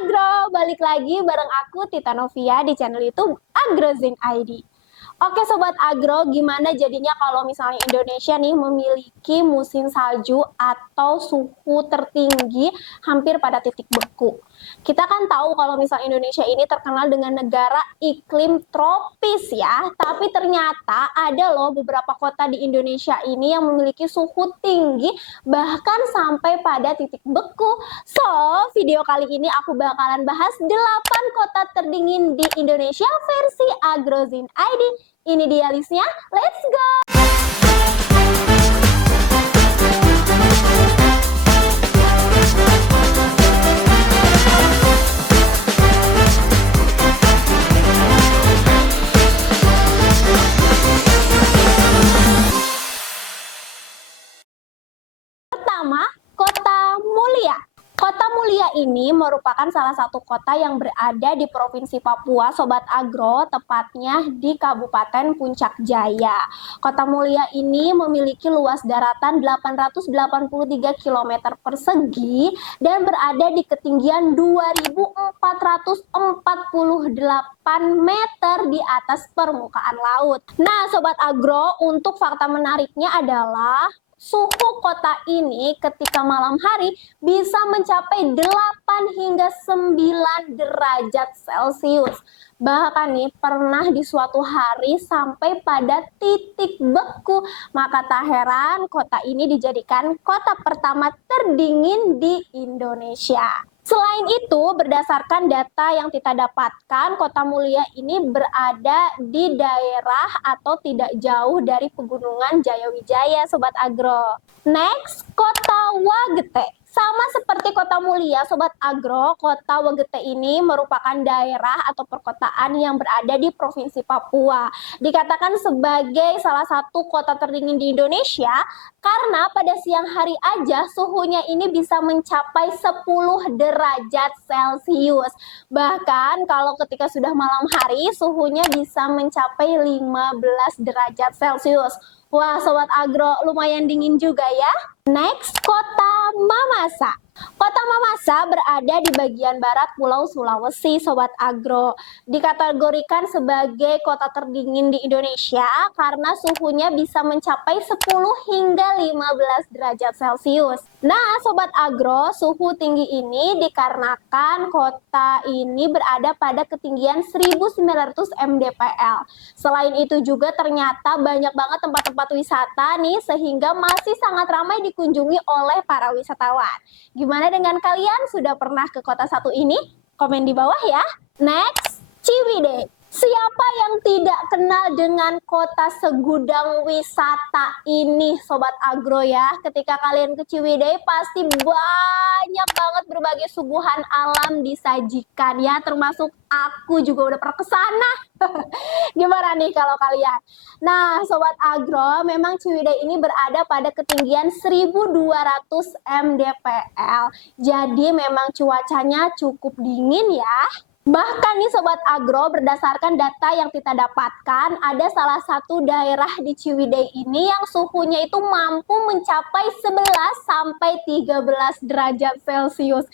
Agro, balik lagi bareng aku Tita Novia di channel YouTube AgroZine ID. Oke Sobat Agro, gimana jadinya kalau misalnya Indonesia nih memiliki musim salju atau suhu tertinggi hampir pada titik beku. Kita kan tahu kalau misalnya Indonesia ini terkenal dengan negara iklim tropis ya, tapi ternyata ada loh beberapa kota di Indonesia ini yang memiliki suhu tinggi bahkan sampai pada titik beku. So, video kali ini aku bakalan bahas 8 kota terdingin di Indonesia versi AgroZine ID. Ini dia listnya, let's go! Pertama, Kota Mulia. Kota Mulia ini merupakan salah satu kota yang berada di Provinsi Papua, Sobat Agro, tepatnya di Kabupaten Puncak Jaya. Kota Mulia ini memiliki luas daratan 883 km persegi dan berada di ketinggian 2.448 meter di atas permukaan laut. Nah, Sobat Agro, untuk fakta menariknya adalah suhu kota ini ketika malam hari bisa mencapai 8 hingga 9 derajat Celcius. Bahkan nih pernah di suatu hari sampai pada titik beku. Maka tak heran kota ini dijadikan kota pertama terdingin di Indonesia. Selain itu, berdasarkan data yang kita dapatkan, Kota Mulia ini berada di daerah atau tidak jauh dari Pegunungan Jayawijaya, Sobat Agro. Next, Kota Wagete. Sama seperti Kota Mulia, Sobat Agro, Kota Wagete ini merupakan daerah atau perkotaan yang berada di Provinsi Papua. Dikatakan sebagai salah satu kota terdingin di Indonesia karena pada siang hari aja suhunya ini bisa mencapai 10 derajat Celcius. Bahkan kalau ketika sudah malam hari suhunya bisa mencapai 15 derajat Celcius. Wah, Sobat Agro, lumayan dingin juga ya. Next, Kota Mamasa. Kota Mamasa berada di bagian barat Pulau Sulawesi, Sobat Agro. Dikategorikan sebagai kota terdingin di Indonesia karena suhunya bisa mencapai 10 hingga 15 derajat Celcius. Nah, Sobat Agro, suhu tinggi ini dikarenakan kota ini berada pada ketinggian 1900 mdpl. Selain itu juga ternyata banyak banget tempat-tempat wisata nih sehingga masih sangat ramai dikunjungi oleh para wisatawan. Gimana dengan kalian? Sudah pernah ke kota satu ini? Komen di bawah ya. Next, Ciwidey. Siapa yang tidak kenal dengan kota segudang wisata ini, Sobat Agro ya? Ketika kalian ke Ciwidey pasti banyak banget berbagai suguhan alam disajikan ya, termasuk aku juga udah pernah ke sana. Gimana nih kalau kalian? Nah, Sobat Agro, memang Ciwidey ini berada pada ketinggian 1200 mdpl. Jadi memang cuacanya cukup dingin ya. Bahkan nih Sobat Agro, berdasarkan data yang kita dapatkan, ada salah satu daerah di Ciwidey ini yang suhunya itu mampu mencapai 11 sampai 13 derajat Celcius.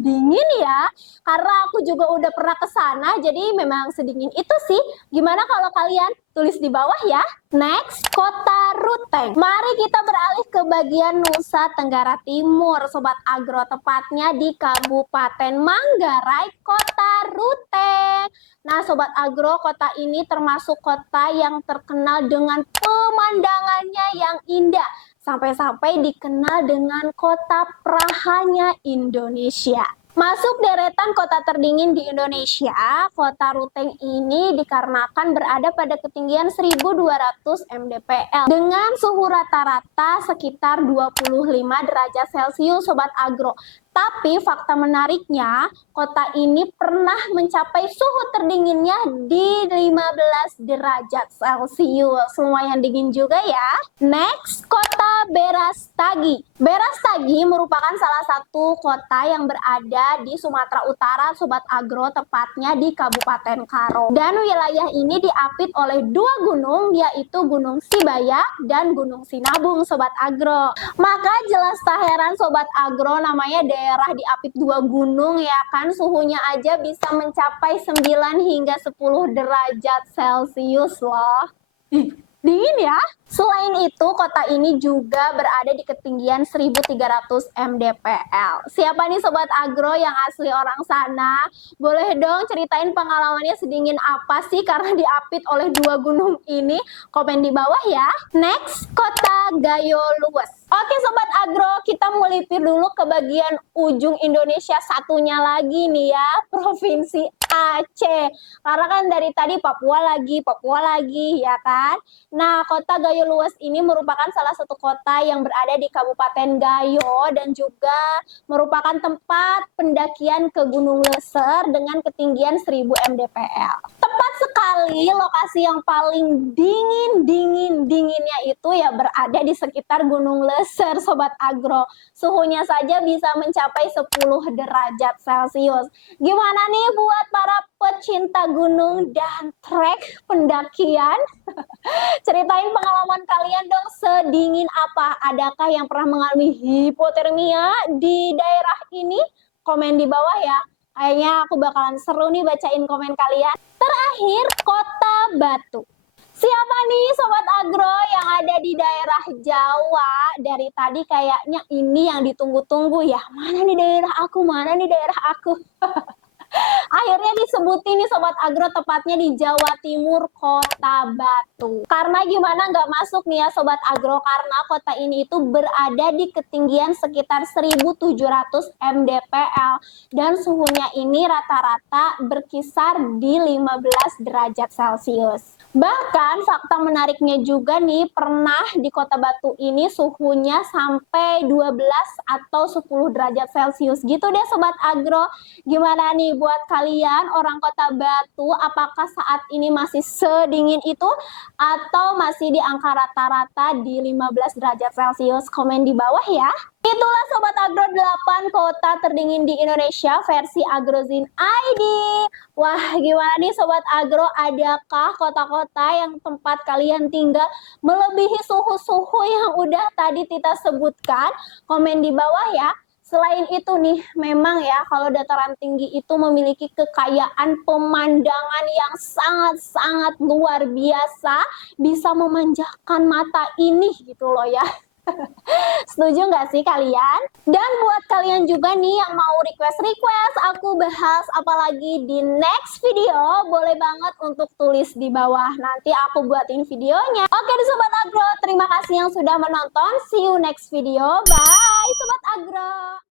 Dingin ya, karena aku juga udah pernah ke sana, jadi memang sedingin itu sih. Gimana kalau kalian? Tulis di bawah ya. Next, Kota Ruteng. Mari kita beralih ke bagian Nusa Tenggara Timur, Sobat Agro, tepatnya di Kabupaten Manggarai, Kota Ruteng. Nah, Sobat Agro, kota ini termasuk kota yang terkenal dengan pemandangannya yang indah. Sampai-sampai dikenal dengan kota Prahanya Indonesia. Masuk deretan kota terdingin di Indonesia, Kota Ruteng ini dikarenakan berada pada ketinggian 1200 mdpl dengan suhu rata-rata sekitar 25 derajat Celcius, Sobat Agro. Tapi fakta menariknya, kota ini pernah mencapai suhu terdinginnya di 15 derajat Celcius. Lumayan dingin juga ya. Next, Kota Berastagi. Berastagi merupakan salah satu kota yang berada di Sumatera Utara, Sobat Agro, tepatnya di Kabupaten Karo. Dan wilayah ini diapit oleh dua gunung, yaitu Gunung Sibaya dan Gunung Sinabung, Sobat Agro. Maka jelas tak heran Sobat Agro namanya daerah daerah diapit dua gunung ya kan, suhunya aja bisa mencapai 9 hingga 10 derajat Celcius loh. Dingin ya. Selain itu, kota ini juga berada di ketinggian 1.300 mdpl. Siapa nih Sobat Agro yang asli orang sana? Boleh dong ceritain pengalamannya sedingin apa sih karena diapit oleh dua gunung ini? Komen di bawah ya. Next, kota Gayo Luwes. Oke Sobat Agro, kita melipir dulu ke bagian ujung Indonesia satunya lagi nih ya, Provinsi Aceh. Karena kan dari tadi Papua lagi ya kan. Nah, kota Gayo Luwes ini merupakan salah satu kota yang berada di Kabupaten Gayo dan juga merupakan tempat pendakian ke Gunung Leser dengan ketinggian 1000 mdpl. Tepat sekali lokasi yang paling dinginnya itu ya berada di sekitar Gunung Leser Sobat Agro. Suhunya saja bisa mencapai 10 derajat Celcius. Gimana nih buat para pecinta gunung dan trek pendakian? Ceritain pengalaman kalian dong, sedingin apa? Adakah yang pernah mengalami hipotermia di daerah ini? Komen di bawah ya. Kayaknya aku bakalan seru nih bacain komen kalian. Terakhir, Kota Batu. Siapa nih Sobat Agro yang ada di daerah Jawa? Dari tadi kayaknya ini yang ditunggu-tunggu ya. Mana nih daerah aku? Mana nih daerah aku? Akhirnya disebutin nih Sobat Agro, tepatnya di Jawa Timur, Kota Batu. Karena gimana nggak masuk nih ya Sobat Agro, karena kota ini itu berada di ketinggian sekitar 1.700 mdpl dan suhunya ini rata-rata berkisar di 15 derajat Celcius. Bahkan fakta menariknya juga nih, pernah di Kota Batu ini suhunya sampai 12 atau 10 derajat Celcius gitu deh Sobat Agro. Gimana nih buat kalian orang Kota Batu, apakah saat ini masih sedingin itu atau masih di angka rata-rata di 15 derajat Celcius? Komen di bawah ya. Itulah Sobat Agro 8 kota terdingin di Indonesia versi Agrozin ID. Wah, gimana nih Sobat Agro, adakah kota-kota yang tempat kalian tinggal melebihi suhu-suhu yang udah tadi kita sebutkan? Komen di bawah ya. Selain itu nih, memang ya kalau dataran tinggi itu memiliki kekayaan pemandangan yang sangat-sangat luar biasa, bisa memanjakan mata ini gitu loh ya. Setuju nggak sih kalian? Dan buat kalian juga nih yang mau request aku bahas apalagi di next video, boleh banget untuk tulis di bawah. Nanti aku buatin videonya. Oke deh Sobat Agro, terima kasih yang sudah menonton. See you next video. Bye Sobat Agro.